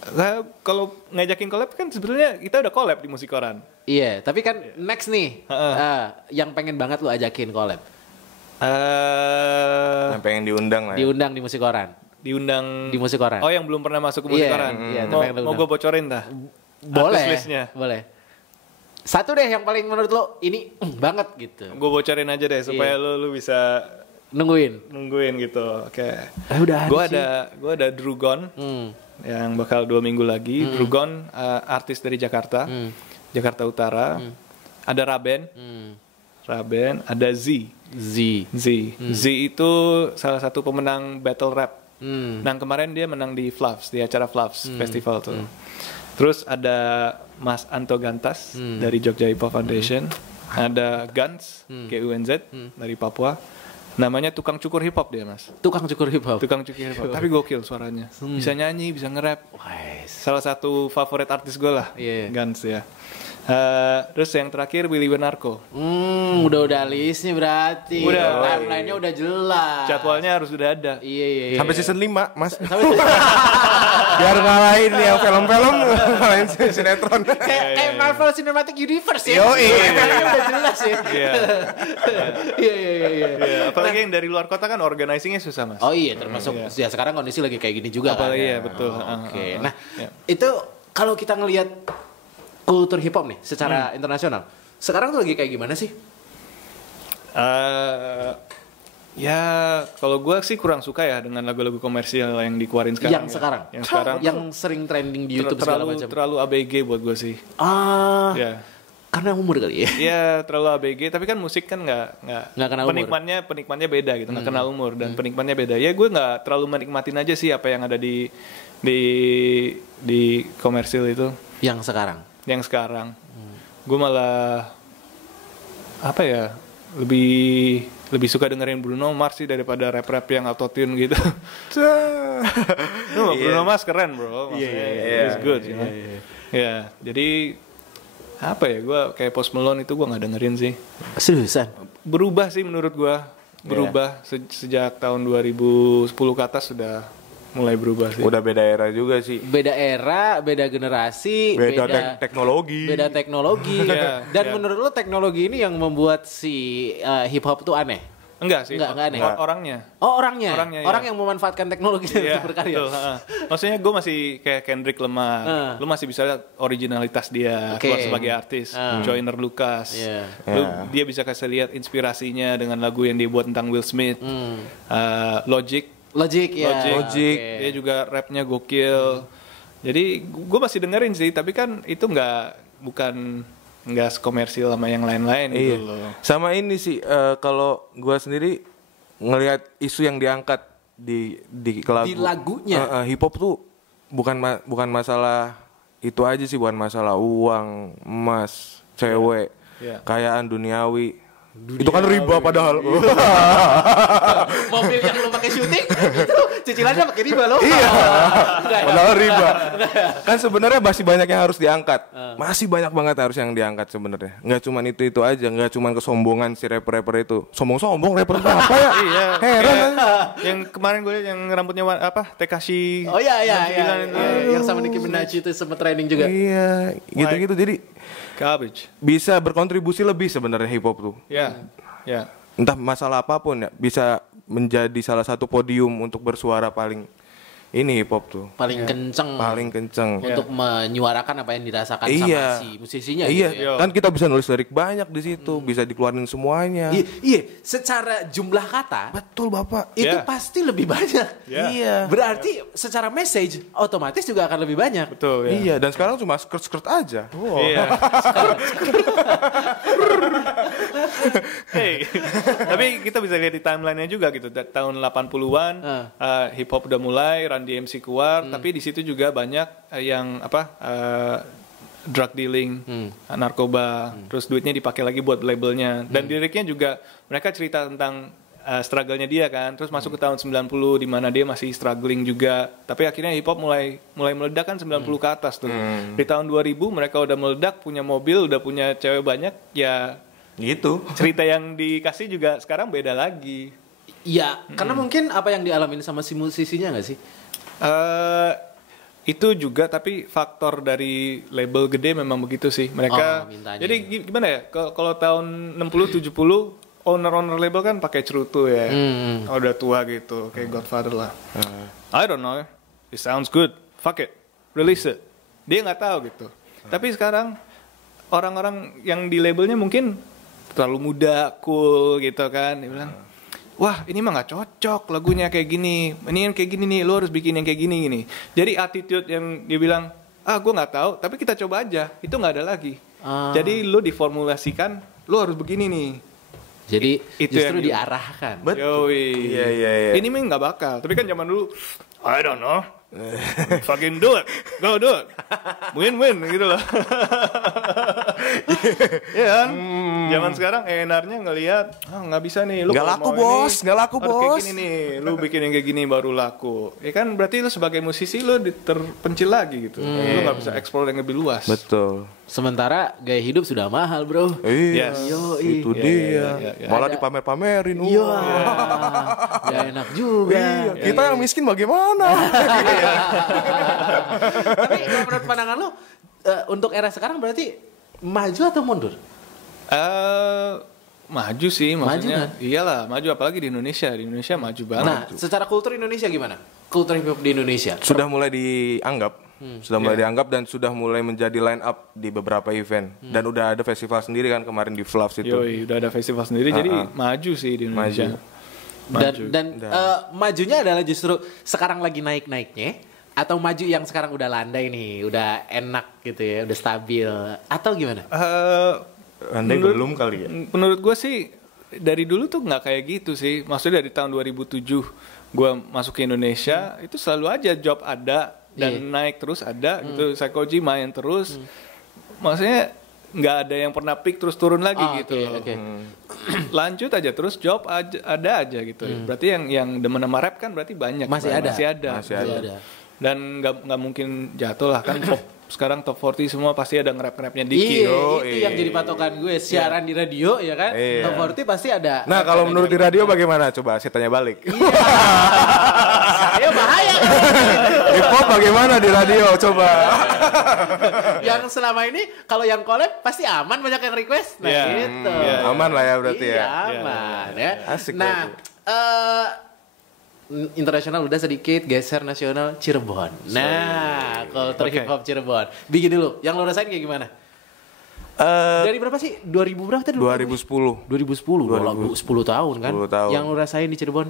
Nah, kalau ngajakin collab kan sebenarnya kita udah collab di Musik Koran. Iya, tapi kan next nih, yang pengen banget lo ajakin collab? Yang pengen diundang lah. Diundang di Musik Koran. Diundang di Musik Koran. Oh, yang belum pernah masuk ke Musik Koran. Mau gue bocorin dah? Boleh. Satu deh yang paling menurut lo ini banget gitu. Gue bocorin aja deh supaya lo bisa nungguin gitu. Oke. Gue ada Drugon yang bakal 2 minggu lagi. Drugon artis dari Jakarta, Jakarta Utara. Ada Raben, ada Z itu salah satu pemenang battle rap. Nah, kemarin dia menang di Fluffs, di acara Fluffs Festival tuh. Terus ada Mas Anto Gantas dari Jogja Hip Hop Foundation. Ada Gans, GUNZ dari Papua. Namanya tukang cukur hip hop dia, Mas. Tukang cukur hip hop. Tapi gokil suaranya. Bisa nyanyi, bisa nge-rap. Salah satu favorit artis gue lah, Gans ya. Terus yang terakhir Willy Benarko. Udah listnya berarti. Timeline-nya udah jelas. Jadwalnya harus udah ada. Iya. Sampai season 5, Mas. Biar ngalahin yang film-film, ngalahin sinetron. Kayak Marvel Cinematic Universe ya. Timeline-nya udah jelas ya. Iya. Apalagi yang dari luar kota kan organizing-nya susah, Mas. Oh iya, termasuk ya sekarang kondisi lagi kayak gini juga kan. Iya, betul. Oke. Nah, itu kalau kita ngelihat kultur hip hop nih secara internasional sekarang tuh lagi kayak gimana sih? Ya kalau gue sih kurang suka ya dengan lagu-lagu komersial yang dikeluarin sekarang. Yang sering trending di YouTube segala macam. Terlalu ABG buat gue sih. Ya. Karena umur kali ya. Iya, terlalu ABG. Tapi kan musik kan nggak kenal penikmatnya beda gitu, nggak kenal umur dan penikmatnya beda. Ya gue nggak terlalu menikmatin aja sih apa yang ada di komersil itu. Yang sekarang. Gue malah lebih suka dengerin Bruno Mars sih daripada rap-rap yang autotune gitu. Bruno Mars keren, bro. It's good, you know. Ya, jadi gue kayak Post Malone itu gue nggak dengerin sih. Seriusan? Berubah sih menurut gue. Sejak tahun 2010 ke atas sudah mulai berubah sih. Udah beda era juga sih. Beda era, beda generasi, beda teknologi. Dan menurut lo teknologi ini yang membuat si hip hop tuh aneh? Enggak sih. Enggak aneh. Orangnya. Orang yang memanfaatkan teknologi untuk berkarya. Betul, maksudnya gue masih kayak Kendrick Lamar. Lu masih bisa lihat originalitas dia keluar sebagai artis. Joyner Lucas. Dia bisa kasih lihat inspirasinya dengan lagu yang dia buat tentang Will Smith. Logic. Dia juga rapnya gokil. Jadi gue masih dengerin sih, tapi kan itu nggak sekomersil sama yang lain-lain gitu loh. Sama ini sih kalau gue sendiri ngelihat isu yang diangkat di lagunya. Hip hop tuh bukan masalah itu aja sih, bukan masalah uang, emas, cewek, kekayaan duniawi. Itu kan riba padahal. Mobil yang lo pakai syuting itu cicilannya pakai riba lo. Iya. Padahal riba. Kan sebenarnya masih banyak yang harus diangkat. Masih banyak banget harus yang diangkat sebenarnya. Enggak cuma itu aja, enggak cuma kesombongan si rapper itu. Sombong-sombong rapper apa ya? Iya. Heran. Yang kemarin gue yang rambutnya Tekashi. Oh iya. Yang sama Nicki Minaj itu sempat trending juga. Iya, gitu-gitu. Jadi garbage. Bisa berkontribusi lebih sebenarnya hip hop tuh. Ya. Entah masalah apapun ya, bisa menjadi salah satu podium untuk bersuara paling ini hip hop tuh. Paling kenceng untuk menyuarakan apa yang dirasakan sama si musisinya gitu ya. Kan kita bisa nulis lirik banyak di situ, bisa dikeluarin semuanya. Iya, secara jumlah kata. Betul, Bapak. Itu pasti lebih banyak. Iya. Berarti secara message otomatis juga akan lebih banyak. Betul, ya. Iya, dan sekarang cuma skirt aja. Wow. Iya. Tapi kita bisa lihat di timeline-nya juga gitu. Tahun 80-an hip hop udah mulai, Run DMC keluar, tapi di situ juga banyak yang drug dealing, narkoba, terus duitnya dipakai lagi buat labelnya, dan liriknya juga mereka cerita tentang struggle-nya dia kan, terus masuk ke tahun 90 di mana dia masih struggling juga, tapi akhirnya hip hop mulai meledak kan 90 ke atas tuh. Di tahun 2000 mereka udah meledak, punya mobil, udah punya cewek banyak, ya Gitu. Cerita yang dikasih juga sekarang beda lagi. Iya, karena mungkin apa yang dialamin sama si musisinya nggak sih? Itu juga, tapi faktor dari label gede memang begitu sih. Mereka jadi gimana ya? Kalau tahun 60 70 owner label kan pakai cerutu ya. Udah tua gitu, kayak Godfather lah. I don't know. It sounds good. Fuck it. Release it. Dia nggak tahu gitu. Tapi sekarang orang-orang yang di labelnya mungkin terlalu muda, cool gitu kan. Dia bilang, wah ini mah nggak cocok lagunya kayak gini. Ini yang kayak gini nih, lo harus bikin yang kayak gini. Jadi attitude yang dia bilang, gue nggak tahu, tapi kita coba aja. Itu nggak ada lagi. Jadi lo diformulasikan, lo harus begini nih. Jadi itu justru yang diarahkan. Betul. Iya. Ini mah nggak bakal. Tapi kan zaman dulu, I don't know. Fucking do it, go do it, win gitu loh. Iya kan? Zaman sekarang enarnya ngelihat, nggak bisa nih, lu nggak laku bos, kayak gini nih, lu bikin yang kayak gini baru laku. Ya kan berarti lu sebagai musisi lu terpencil lagi gitu. Lu nggak bisa eksplor yang lebih luas. Betul. Sementara gaya hidup sudah mahal bro. Iya, itu dia. Malah dipamer-pamerin. Iya, gak enak juga. Kita yang miskin bagaimana? Tapi kalau menurut pandangan lo, untuk era sekarang berarti maju atau mundur? Maju sih, maksudnya. Maju kan? Iyalah, maju apalagi di Indonesia. Di Indonesia maju banget. Nah, secara kultur Indonesia gimana? Kultur hip hop di Indonesia Sudah mulai dianggap. Dianggap dan sudah mulai menjadi line up di beberapa event. Dan udah ada festival sendiri kan kemarin di Fluffs itu. Yoi, udah ada festival sendiri, jadi maju sih di Indonesia. Dan majunya adalah justru sekarang lagi naik-naiknya, atau maju yang sekarang udah landai nih, udah enak gitu ya, udah stabil, atau gimana? Andai belum kali ya. Menurut gue sih dari dulu tuh nggak kayak gitu sih. Maksudnya dari tahun 2007 gue masuk ke Indonesia, itu selalu aja job ada dan naik terus ada gitu. Psychoji main terus. Maksudnya nggak ada yang pernah peak terus turun lagi gitu. Lanjut aja terus job ada aja gitu. Berarti yang demen sama rap kan berarti banyak. Masih ada. Dan nggak mungkin jatuh lah kan. Sekarang top 40 semua pasti ada nge-rap-nge-rapnya dikit. Itu yang jadi patokan gue, siaran di radio ya kan. Top 40 pasti ada. Nah kalau menurut di radio bagaimana? Coba saya tanya balik. Saya bahaya. Hip hop bagaimana di radio? Coba. Yang selama ini kalau yang collab pasti aman, banyak yang request. Nah gitu. Aman lah ya berarti ya. Aman ya. Asik. Nah, internasional udah sedikit, geser nasional, Cirebon. Nah, kultur hip hop Cirebon. Bikin dulu, yang lo rasain kayak gimana? Dari berapa sih? 2000 berapa tadi? 2010. 2010, 10 tahun kan? 10 tahun. Yang lo rasain di Cirebon?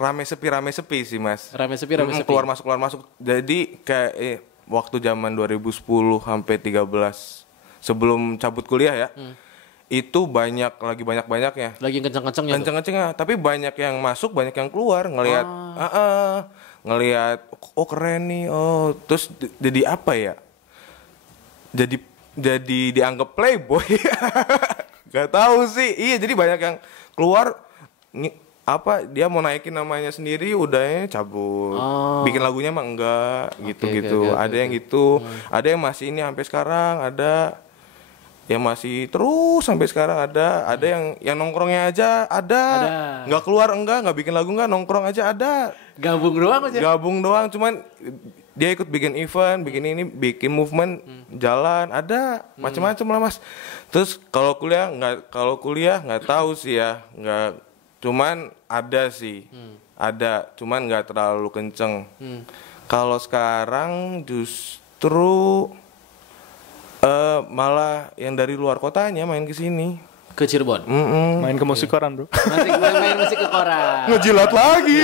Rame sepi sih mas. Rame sepi. Keluar masuk. Jadi kayak waktu zaman 2010 sampai 13 sebelum cabut kuliah ya. Itu lagi banyak-banyaknya. Lagi kenceng-kencengnya. Kenceng-kencengnya, tapi banyak yang masuk, banyak yang keluar ngelihat ngelihat keren nih. Terus jadi apa ya? Jadi dianggap playboy. Gak tahu sih. Iya, jadi banyak yang keluar dia mau naikin namanya sendiri udahnya cabut. Bikin lagunya mah enggak gitu. Ada yang gitu. Ada yang masih ini sampai sekarang, ada yang masih terus sampai sekarang, ada yang nongkrongnya aja ada. Nggak keluar nggak bikin lagu nongkrong aja ada. Gabung doang cuman dia ikut bikin event, bikin movement, jalan, ada macam-macam lah mas. Terus kalau kuliah nggak tahu sih ya, nggak, cuman ada sih, ada cuman nggak terlalu kenceng. Kalau sekarang justru malah yang dari luar kotanya main ke sini, ke Cirebon. Main ke musik koran bro. Main musik ke koran. Ngejilat lagi.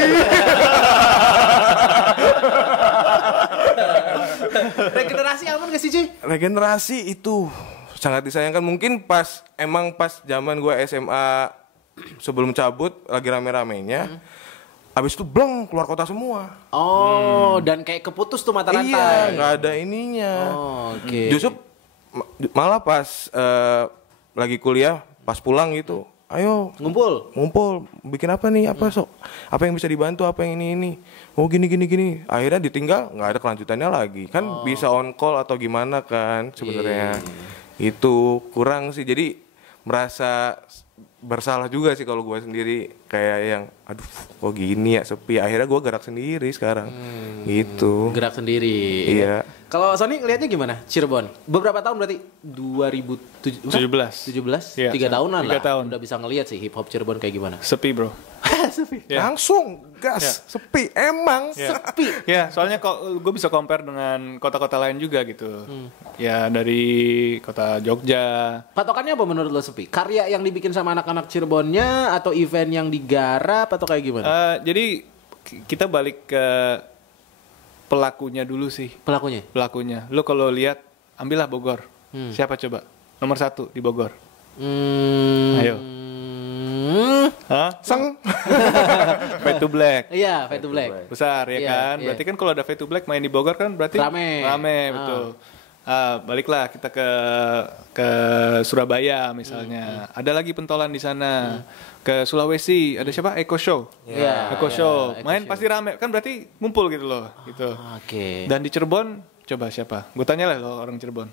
Regenerasi aman gak sih cuy? Regenerasi itu sangat disayangkan. Mungkin pas zaman gue SMA sebelum cabut lagi rame-ramenya. Abis itu bleng keluar kota semua. Dan kayak keputus tuh mata rantai. Iya, nggak ada ininya. Oke. Justru malah pas lagi kuliah, pas pulang gitu, ayo ngumpul, bikin apa nih, apa yang bisa dibantu, apa yang ini. Oh gini. Akhirnya ditinggal, nggak ada kelanjutannya lagi. Kan bisa on call atau gimana kan sebenarnya. Itu kurang sih, jadi merasa bersalah juga sih kalau gue sendiri, kayak yang aduh kok gini ya, sepi. Akhirnya gue gerak sendiri sekarang gitu. Gerak sendiri. Iya. Kalau Sony ngelihatnya gimana Cirebon? Beberapa tahun berarti 2017. 17? Iya, 3 tahunan 3 lah. tahun. Udah bisa ngelihat sih hip hop Cirebon kayak gimana. Sepi bro. Sepi. Yeah. Langsung gas, sepi, emang sepi. Ya, soalnya kok gue bisa compare dengan kota-kota lain juga gitu. Ya dari kota Jogja. Patokannya apa menurut lo sepi? Karya yang dibikin sama anak-anak Cirebonnya atau event yang digarap atau kayak gimana? Jadi kita balik ke pelakunya dulu sih. Pelakunya. Lo kalau lihat, ambillah Bogor. Siapa coba? Nomor 1 di Bogor. Ayo. Hah? Sang. Fade to Black. Iya, Fade to Black. Besar ya kan? Berarti kan kalau ada Fade to Black main di Bogor kan berarti rame betul. Baliklah kita ke Surabaya misalnya. Ada lagi pentolan di sana. Ke Sulawesi ada siapa? Eko Show. Eko Show. Main pasti rame kan, berarti ngumpul gitu loh, gitu. Oke. Dan di Cirebon coba siapa? Gue tanya lah lo orang Cirebon.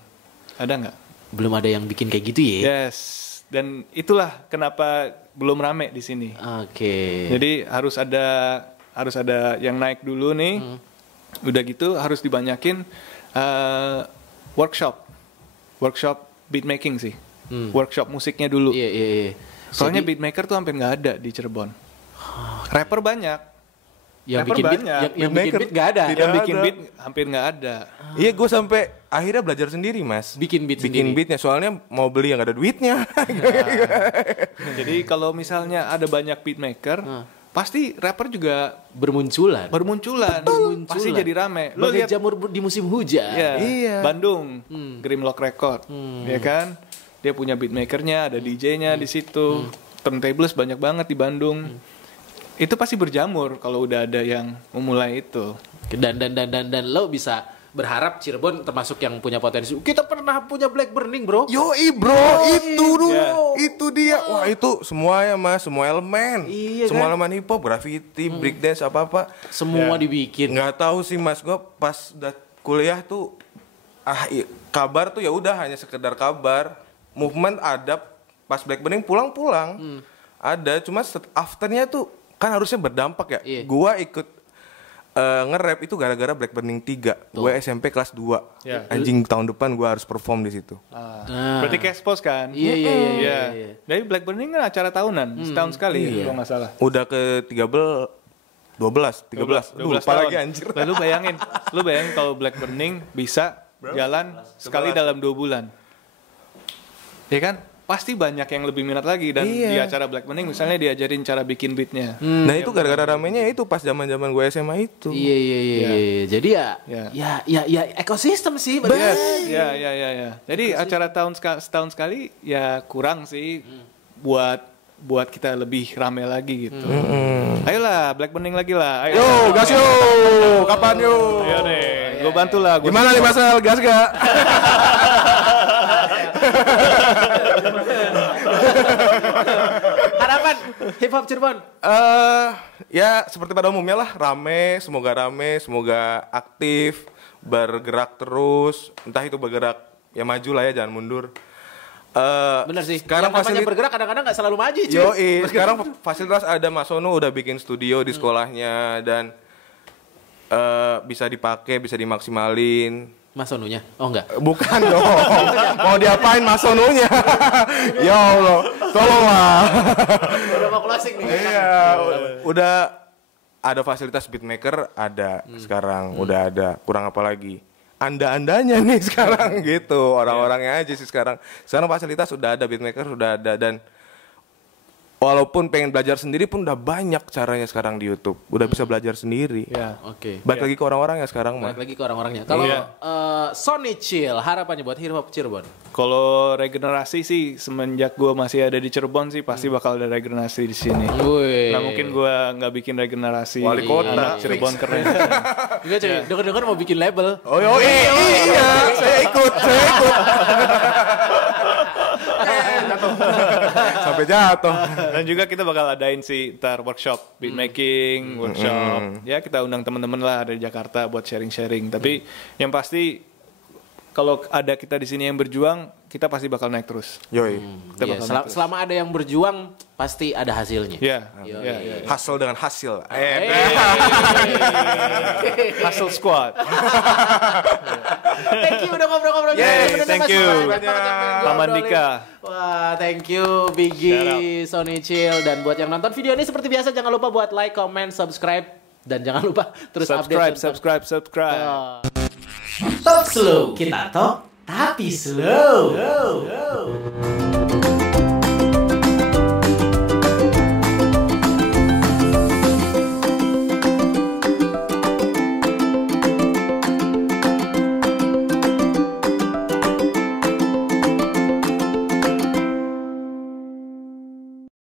Ada nggak? Belum ada yang bikin kayak gitu ya? Yes. Dan itulah kenapa belum rame di sini. Oke. Jadi harus ada yang naik dulu nih. Udah gitu harus dibanyakin workshop beat making sih. Workshop musiknya dulu. Iya. Soalnya beatmaker tuh hampir nggak ada di Cirebon. Rapper banyak. Yang bikin beat, yang bikin beat nggak ada. Yang bikin beat hampir nggak ada. Iya, gue sampai akhirnya belajar sendiri, Mas. Bikin beatnya, soalnya mau beli yang ada duitnya. Jadi kalau misalnya ada banyak beatmaker, pasti rapper juga bermunculan. Pasti jadi rame. Lo lihat jamur di musim hujan. Iya. Bandung, Grimlock Record, ya kan? Dia punya beatmakernya, ada DJ-nya di situ. Turntables banyak banget di Bandung. Itu pasti berjamur kalau udah ada yang memulai itu. Dan lo bisa berharap Cirebon termasuk yang punya potensi. Kita pernah punya Black Burning, bro. Yoi, bro. Itu dulu. Itu dia. Wah, itu semuanya, Mas. Semua elemen. Iya, semua kan? elemen hip hop, graffiti, breakdance, apa-apa. Semua dibikin. Nggak tahu sih, Mas. Gue pas udah kuliah tuh kabar tuh ya udah hanya sekedar kabar. Movement ada, pas Black Burning pulang-pulang. Ada, cuma afternya tuh kan harusnya berdampak ya. Iya. Gua ikut nge-rap itu gara-gara Black Burning 3. Gue SMP kelas 2. Yeah. Anjing, tahun depan gue harus perform di situ. Berarti ke expose kan? Iya. Dari Black Burning kan acara tahunan, setahun sekali kalau nggak salah. Udah ke 12 lupa lagi anjir. Lu bayangin kalau Black Burning bisa jalan sekali dalam 2 bulan. Ya kan? Pasti banyak yang lebih minat lagi. Dan di acara Black Burning misalnya diajarin cara bikin beatnya. Nah itu gara-gara ramenya itu pas zaman-zaman gue SMA itu. Iya. Jadi ya ekosistem sih. Ya. Jadi acara setahun sekali ya kurang sih buat kita lebih rame lagi gitu. Ayolah Black Burning lagi lah. Ayo. Yo, gas yo. Kapan yo? Ayo deh. Gue bantu lah. Gimana nih Mas El? Gas gak? Harapan hip hop Cirebon. Ya seperti pada umumnya lah, rame, semoga aktif, bergerak terus, entah itu bergerak ya maju lah ya, jangan mundur. Bener sih. Sekarang yang namanya bergerak kadang-kadang nggak selalu maju, cuy. Yoi, sekarang fasilitas ada, Mas Sono udah bikin studio di sekolahnya dan bisa dipakai, bisa dimaksimalin. Mas Sonunya? Oh enggak. Bukan dong. Mau diapain Mas Sonunya? Ya Allah, tolonglah. Udah mau closing nih. Iya, udah ada fasilitas beatmaker ada sekarang, udah ada. Kurang apa lagi? Anda-andanya nih sekarang gitu. Orang-orangnya aja sih sekarang. Sekarang fasilitas udah ada, beatmaker sudah ada, dan walaupun pengen belajar sendiri pun udah banyak caranya sekarang di YouTube. Udah bisa belajar sendiri. Ya. Oke. Balik lagi ke orang-orangnya sekarang mah. Balik lagi ke orang-orangnya. Kalau Sony Chill, harapannya buat hip hop Cirebon? Kalau regenerasi sih semenjak gue masih ada di Cirebon sih pasti bakal ada regenerasi di sini. Wih. Nah mungkin gue nggak bikin regenerasi. Wali kota. Anak Cirebon keren. Enggak cuy, dengar-dengar mau bikin label. Oh iya, saya ikut. Sampai jatuh. Dan juga kita bakal adain sih ntar workshop beat making, workshop. Ya kita undang teman-teman lah dari Jakarta buat sharing-sharing. Tapi yang pasti kalau ada kita di sini yang berjuang, kita pasti bakal naik terus. Yoi. Selama ada yang berjuang, pasti ada hasilnya. Iya. Hustle dengan hasil. Hustle squad. Thank you udah ngobrol-ngobrol. Thank you. Taman Dika. Wah, thank you Biggie, Sony Chill. Dan buat yang nonton video ini seperti biasa, jangan lupa buat like, comment, subscribe. Dan jangan lupa terus update. Subscribe. Talk slow, kita talk tapi slow.